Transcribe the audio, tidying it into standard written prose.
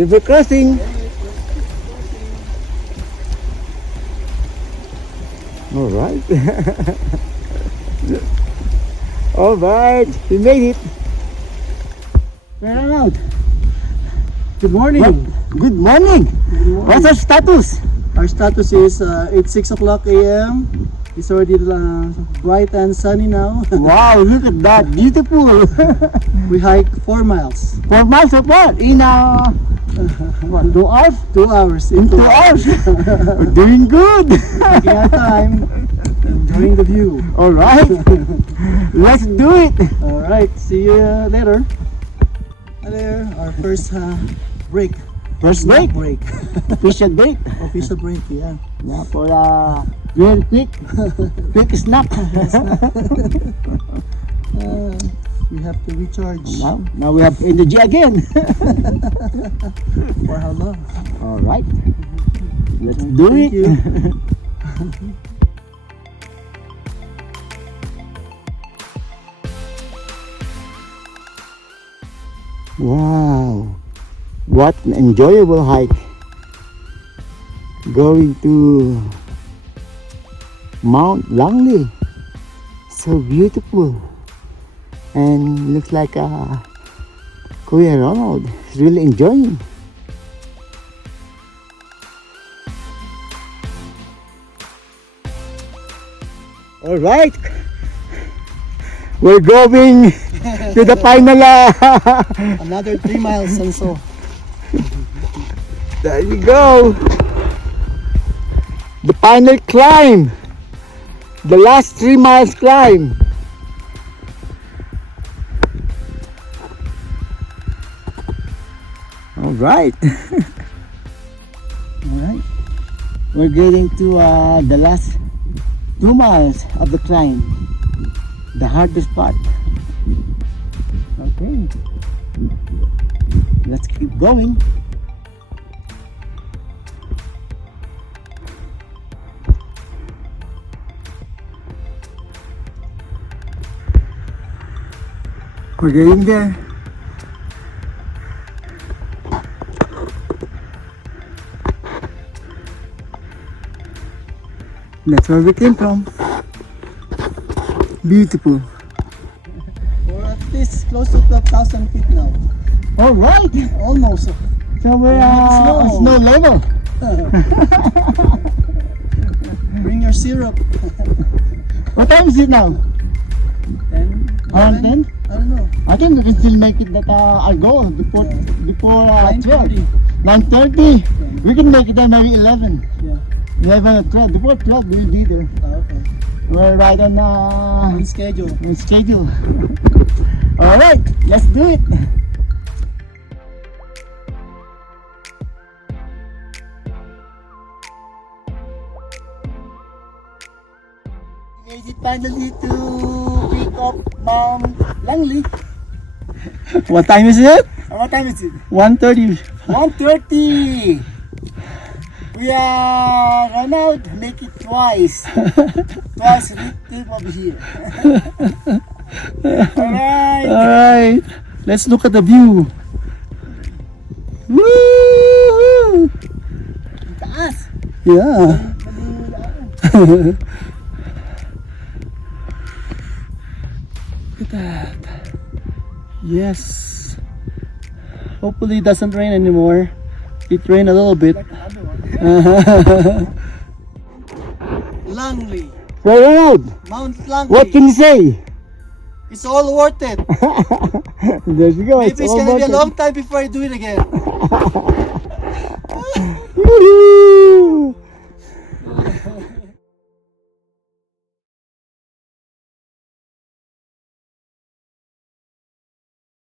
River crossing. All right. All right, we made it. We're out. Good morning. Good morning. What's our status? Our status is it's 6 o'clock a.m. It's already bright and sunny now. Wow, look at that, beautiful. We hiked 4 miles. 4 miles of what? In what, 2 hours? 2 hours. In 2 hours. We're doing good. Taking our time. Enjoying the view. All right, let's do it. All right. See you later. There, our first break. First break, Break. official break. Official break. Yeah. Yeah, for very quick snack. We have to recharge. Now we have energy again. For how long? All right, let's do Thank it. you. Wow, what an enjoyable hike. Going to Mount Langley. So beautiful. And looks like Kuya Ronald is really enjoying. All right, we're going to the final. Another 3 miles and so. There you go. The final climb. The last 3 miles climb. All right. All right. We're getting to the last 2 miles of the climb. The hardest part. Okay. Let's keep going. We're getting there. That's where we came from. Beautiful. We're at least close to 12,000 feet now. All right. Almost. So we're Snow. snow level. Bring your syrup. What time is it now? 10? Around 10? I don't know. I think we can still make it that our goal before 12. 9:30. 9:30. We can make it there maybe 11. Yeah. 11 or 12. Before 12 we'll be there. Okay. We're right on On schedule. schedule. All right, let's do it. Is it finally to pick up Mount Langley? What time is it? What time is it? 1:30. 1:30. We are run out. Make it twice. Twice reach over here. Alright. Alright. Let's look at the view. Woo! Taas. Yeah. Look at that. Yes. Hopefully it doesn't rain anymore. It rained a little bit. Langley. So Ronald, Mount Langley. what can you say? It's all worth it. There you go. Maybe it's all gonna be a worth it. long time before I do it again. Woohoo!